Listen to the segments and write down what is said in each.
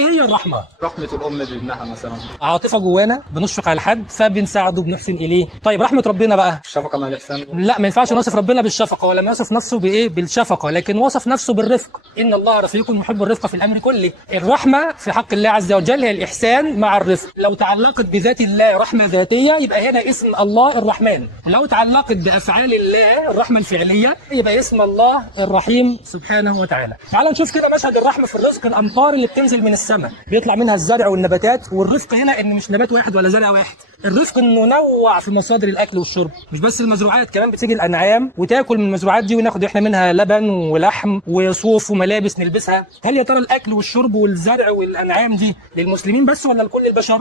ايه هي الرحمه؟ رحمة الأم بابنها مثلا. عاطفه جوانا بنشفق على حد فبنساعده بنحسن اليه. طيب رحمه ربنا بقى؟ الشفقة مع الإحسان. لا، ما ينفعش نصف ربنا بالشفقه، ولم يصف نفسه بايه؟ بالشفقه، لكن وصف نفسه بالرفق. ان الله رفيق يحب الرفق في الامر كله. الرحمه في حق الله عز وجل هي الاحسان مع الرفق. لو تعلقت بذات الله رحمه ذاتيه يبقى هنا اسم الله الرحمن، لو تعلقت بافعال الله الرحمه الفعليه يبقى اسم الله الرحيم سبحانه وتعالى. تعال نشوف كده مشهد الرحمه في الرزق. الامطار اللي بتنزل من السماء بيطلع منها الزرع والنباتات، والرزق هنا ان مش نبات واحد ولا زرع واحد، الرزق انه نوع في مصادر الاكل والشرب. مش بس المزروعات، كمان بتيجي الانعام وتاكل من المزروعات دي وناخد احنا منها لبن ولحم وصوف وملابس نلبسها. هل يا ترى الاكل والشرب والزرع والانعام دي للمسلمين بس ولا لكل البشر؟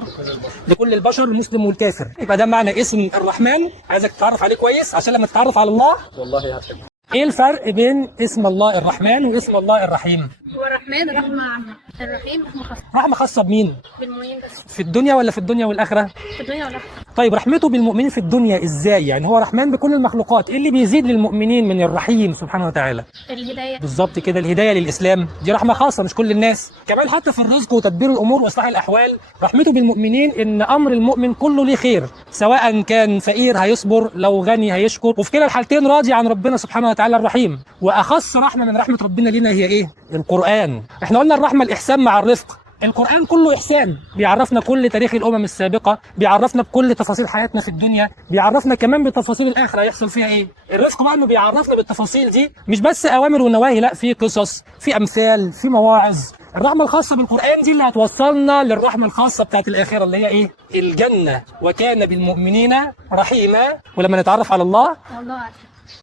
لكل البشر، المسلم والكافر. يبقى ده معنى اسم الرحمن. عايزك تتعرف عليه كويس عشان لما تتعرف على الله والله هتحب. ايه الفرق بين اسم الله الرحمن واسم الله الرحيم؟ هو الرحمن رحمة عامة، الرحيم رحمة خاصة. رحمه خاصه بمين؟ بالمؤمنين بس، في الدنيا ولا في الدنيا والاخره؟ في الدنيا والآخرة. طيب رحمته بالمؤمنين في الدنيا ازاي؟ يعني هو رحمن بكل المخلوقات، ايه اللي بيزيد للمؤمنين من الرحيم سبحانه وتعالى؟ الهداية. بالظبط كده، الهدايه للاسلام دي رحمه خاصه مش كل الناس. كمان حتى في الرزق وتدبير الامور واصلاح الاحوال رحمته بالمؤمنين ان امر المؤمن كله ليه خير، سواء كان فقير هيصبر، لو غني هيشكر، وفي كلا الحالتين راضي عن ربنا سبحانه وتعالى الرحيم. واخص رحمه من رحمه ربنا لينا هي ايه؟ القران. احنا قلنا الرحمه الاحسان مع الرفق. القرآن كله إحسان، بيعرفنا كل تاريخ الأمم السابقة، بيعرفنا بكل تفاصيل حياتنا في الدنيا، بيعرفنا كمان بتفاصيل الآخرة هيحصل فيها إيه. الرزق بقى إنه بيعرفنا بالتفاصيل دي، مش بس أوامر ونواهي، لا، في قصص، في أمثال، في مواعظ. الرحمة الخاصة بالقرآن دي اللي هتوصلنا للرحمة الخاصة بتاعت الآخرة اللي هي إيه؟ الجنة. وكان بالمؤمنين رحيما. ولما نتعرف على الله الله أعلم.